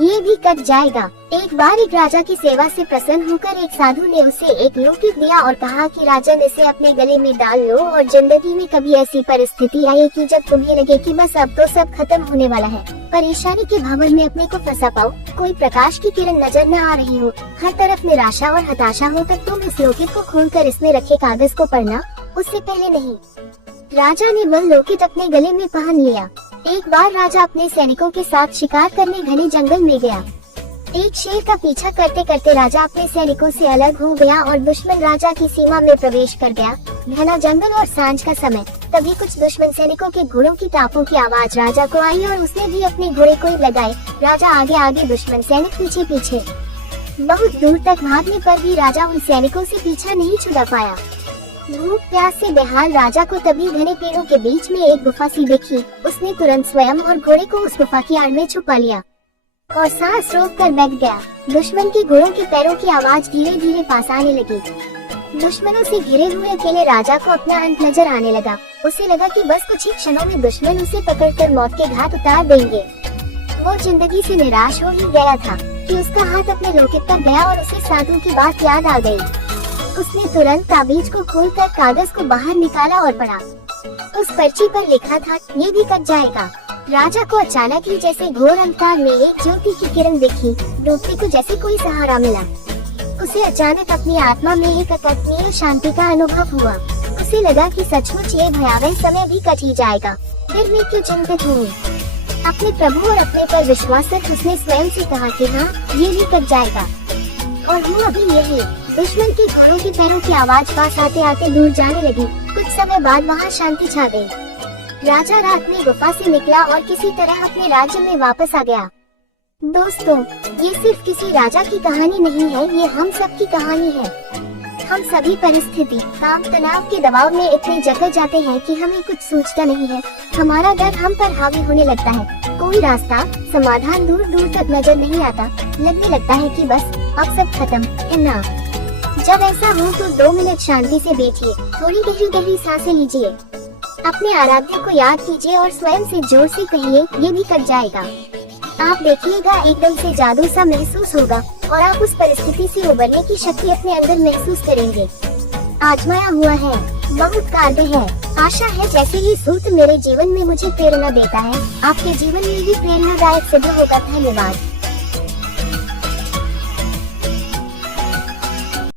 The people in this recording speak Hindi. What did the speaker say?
ये भी कट जाएगा। एक बार एक राजा की सेवा से प्रसन्न होकर एक साधु ने उसे एक लोटू दिया और कहा कि राजन, इसे अपने गले में डाल लो और जिंदगी में कभी ऐसी परिस्थिति आएगी जब तुम्हें लगे कि बस अब तो सब खत्म होने वाला है, परेशानी के भंवर में अपने को फंसा पाओ, कोई प्रकाश की किरण नजर न आ रही हो, हर तरफ निराशा और हताशा हो, तब तुम इस लोकेट को खोलकर इसमें रखे कागज को पढ़ना, उससे पहले नहीं। राजा ने वह लोकेट अपने गले में पहन लिया। एक बार राजा अपने सैनिकों के साथ शिकार करने घने जंगल में गया। एक शेर का पीछा करते करते राजा अपने सैनिकों से अलग हो गया और दुश्मन राजा की सीमा में प्रवेश कर गया। घना जंगल और सांझ का समय, तभी कुछ दुश्मन सैनिकों के घोड़ों की टापों की आवाज राजा को आई और उसने भी अपने घोड़े को ही लगाए। राजा आगे आगे, दुश्मन सैनिक पीछे पीछे। बहुत दूर तक भागने पर भी राजा उन सैनिकों से पीछा नहीं छुड़ा पाया। भूख प्यास से बेहाल राजा को तभी घने पेड़ों के बीच में एक गुफा सी दिखी। उसने तुरंत स्वयं और घोड़े को उस गुफा की आड़ में छुपा लिया और सांस रोक कर बैठ गया। दुश्मन के घोड़ों के पैरों की आवाज धीरे धीरे पास आने लगी। दुश्मनों से घिरे हुए अकेले राजा को अपना अंत नजर आने लगा। उसे लगा कि बस कुछ ही क्षणों में दुश्मन उसे पकड़कर मौत के घाट उतार देंगे। वो जिंदगी से निराश हो ही गया था कि उसका हाथ अपने लोकेट पर गया और उसे साधु की बात याद आ गई। उसने तुरंत ताबीज को खोलकर कागज को बाहर निकाला और पढ़ा। उस पर्ची पर लिखा था, ये भी कट जाएगा। राजा को अचानक ही जैसे घोर अंधकार में एक ज्योति की किरण दिखी। डूबते को जैसे कोई सहारा मिला। उसे अचानक अपनी आत्मा में एक अकल्पनीय शांति का अनुभव हुआ। उसे लगा कि सचमुच ये भयावह समय भी कट ही जाएगा। फिर मैं क्यों चिंतित हूँ? अपने प्रभु और अपने पर विश्वास रख उसने स्वयं से कहा कि हाँ, ये भी कट जाएगा। और हूँ अभी यही। दुश्मन के घोड़ों के पैरों की आवाज पास आते आते दूर जाने लगी। कुछ समय बाद वहाँ शांति छा गई। राजा रात में गुफा से निकला और किसी तरह अपने राज्य में वापस आ गया। दोस्तों, ये सिर्फ किसी राजा की कहानी नहीं है, ये हम सब की कहानी है। हम सभी परिस्थिति, काम, तनाव के दबाव में इतने जकड़ जाते हैं कि हमें कुछ सूझता नहीं है। हमारा डर हम पर हावी होने लगता है। कोई रास्ता, समाधान दूर दूर तक नजर नहीं आता। लगने लगता है कि बस अब सब खत्म है ना। जब ऐसा हो तो 2 मिनट शांति से बैठिए, थोड़ी गहरी गहरी सांसें लीजिए, अपने आराध्य को याद कीजिए और स्वयं से जोर से कहिए, ये भी कट जाएगा। आप देखिएगा, एकदम से जादू सा महसूस होगा और आप उस परिस्थिति से उबरने की शक्ति अपने अंदर महसूस करेंगे। आजमाया हुआ है, बहुत कारगर है। आशा है जैसे ये सूत्र मेरे जीवन में मुझे प्रेरणा देता है, आपके जीवन में भी प्रेरणादायक सिद्ध होगा। धन्यवाद।